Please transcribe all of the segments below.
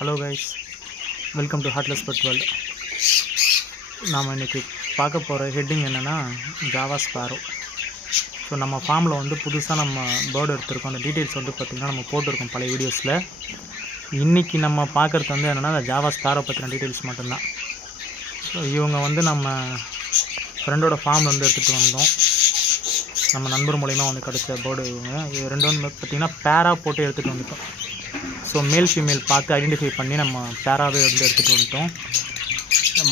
Hello guys, welcome to Heartless Pet World. நாம இன்னைக்கு பார்க்க போற ஹெட்டிங் என்னன்னா ஜாவா ஸ்பாரோ. ஸோ நம்ம ஃபார்மில் வந்து புதுசாக நம்ம பேர்டு எடுத்திருக்கோம். அந்த டீட்டெயில்ஸ் வந்து பார்த்திங்கன்னா நம்ம போட்டிருக்கோம் பழைய வீடியோஸில். இன்றைக்கி நம்ம பார்க்குறது வந்து என்னென்னா அந்த ஜாவா ஸ்பாரோ பற்றின டீட்டெயில்ஸ் மட்டும்தான். ஸோ இவங்க வந்து நம்ம ஃப்ரெண்டோட ஃபார்ம் வந்து எடுத்துகிட்டு வந்தோம். நம்ம நண்பர் மூலயமா வந்து கிடச்ச பேர்டு இவங்க. இது ரெண்டு வந்து பார்த்திங்கன்னா பேராக போட்டு எடுத்துகிட்டு வந்துட்டோம். ஸோ மேல் ஃபீமேல் பார்த்து ஐடென்டிஃபை பண்ணி நம்ம பேராகவே வந்து எடுத்துகிட்டு வந்துட்டோம்.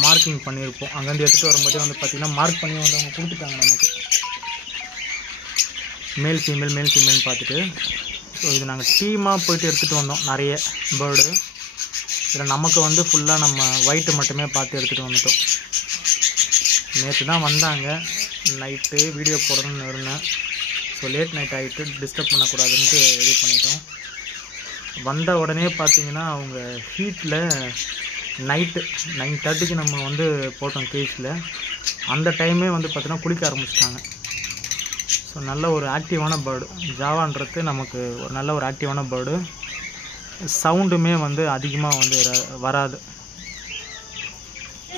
மார்க்கிங் பண்ணியிருப்போம். அங்கேருந்து எடுத்துகிட்டு வரும்போதே வந்து பார்த்திங்கன்னா மார்க் பண்ணி வந்து அவங்க கொடுத்துட்டாங்க நமக்கு. மேல் ஃபீமேல் பார்த்துட்டு ஸோ இது நாங்கள் டீமாக போய்ட்டு எடுத்துகிட்டு வந்தோம் நிறைய பேர்டு. இதில் நமக்கு வந்து ஃபுல்லாக நம்ம ஒயிட்டு மட்டுமே பார்த்து எடுத்துகிட்டு வந்துட்டோம். நேற்று தான் வந்தாங்க. நைட்டு வீடியோ போடணும்னு இருந்தேன். ஸோ லேட் நைட் ஆகிட்டு டிஸ்டர்ப் பண்ணக்கூடாதுன்ட்டு இது பண்ணிட்டோம். வந்த உடனே பார்த்திங்கன்னா அவங்க ஹீட்டில் நைட்டு 9:30க்கு நம்ம வந்து போட்டோம் கேஜில். அந்த டைமே வந்து பார்த்திங்கன்னா குளிக்க ஆரம்பிச்சிட்டாங்க. ஸோ நல்ல ஒரு ஆக்டிவான பேர்டு. ஜாவான்றது நமக்கு ஒரு நல்ல ஒரு ஆக்டிவான பேர்டு. சவுண்டுமே வந்து அதிகமாக வந்து வராது.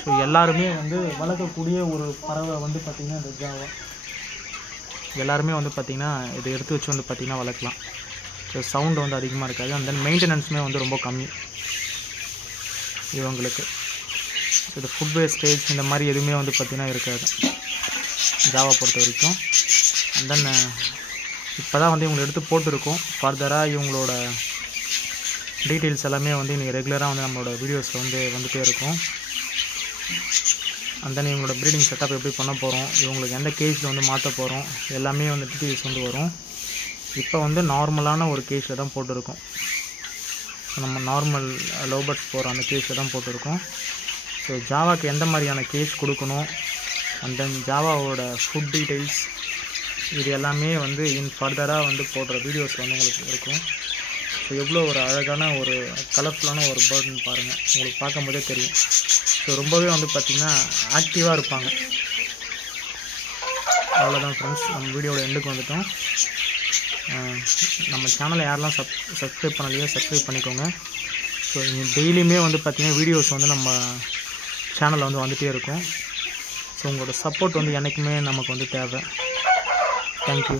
ஸோ எல்லாருமே வந்து வளர்க்கக்கூடிய ஒரு பறவை வந்து பார்த்திங்கன்னா இந்த ஜாவா. எல்லாருமே வந்து பார்த்திங்கன்னா இதை எடுத்து வச்சு வந்து பார்த்திங்கன்னா வளர்க்கலாம். ஸோ சவுண்டு வந்து அதிகமாக இருக்காது. அண்ட் தென் மெயின்டெனன்ஸுமே வந்து ரொம்ப கம்மி இவங்களுக்கு. இது ஃபுட் வேஸ்டேஜ் இந்த மாதிரி எதுவுமே வந்து பார்த்திங்கன்னா இருக்காது ஜாவா பொறுத்த வரைக்கும். அண்ட் தென் இப்போ தான் வந்து இவங்களை எடுத்து போட்டுருக்கோம். ஃபர்தராக இவங்களோட டீட்டெயில்ஸ் எல்லாமே வந்து இன்றைக்கி ரெகுலராக வந்து நம்மளோட வீடியோஸில் வந்து வந்துகிட்டே இருக்கும். அண்ட் தென் இவங்களோட ப்ரீடிங் செட்டப் எப்படி பண்ண போகிறோம், இவங்களுக்கு எந்த கேஜில் வந்து மாற்ற போகிறோம், எல்லாமே வந்து டீட்டெயில்ஸ் வந்து வரும். இப்போ வந்து நார்மலான ஒரு கேஜில் தான் போட்டிருக்கோம். நம்ம நார்மல் லவ் பேர்ட்ஸ் போகிற அந்த கேஜில் தான் போட்டிருக்கோம். ஸோ ஜாவாக்கு எந்த மாதிரியான கேஜ் கொடுக்கணும், அண்ட் தென் ஜாவாவோட ஃபுட் டீட்டெயில்ஸ் இது எல்லாமே வந்து ஃபர்தராக வந்து போடுற வீடியோஸ் வந்து உங்களுக்கு இருக்கும். ஸோ எவ்வளோ ஒரு அழகான ஒரு கலர்ஃபுல்லான ஒரு பேர்டுன்னு பாருங்கள். உங்களுக்கு பார்க்கும் போதே தெரியும். ஸோ ரொம்பவே வந்து பார்த்திங்கன்னா ஆக்டிவாக இருப்பாங்க. அவ்வளோதான் ஃப்ரெண்ட்ஸ், நம்ம வீடியோட எண்டுக்கு வந்துட்டோம். நம்ம சேனலை யாரெல்லாம் சப்ஸ்கிரைப் பண்ணலையோ சப்ஸ்கிரைப் பண்ணிக்கோங்க. ஸோ டெய்லியுமே வந்து பார்த்திங்கன்னா வீடியோஸ் வந்து நம்ம சேனலில் வந்து வந்துகிட்டே இருக்கும். ஸோ உங்களோட சப்போர்ட் வந்து என்றைக்குமே நமக்கு வந்து தேவை. தேங்க்யூ.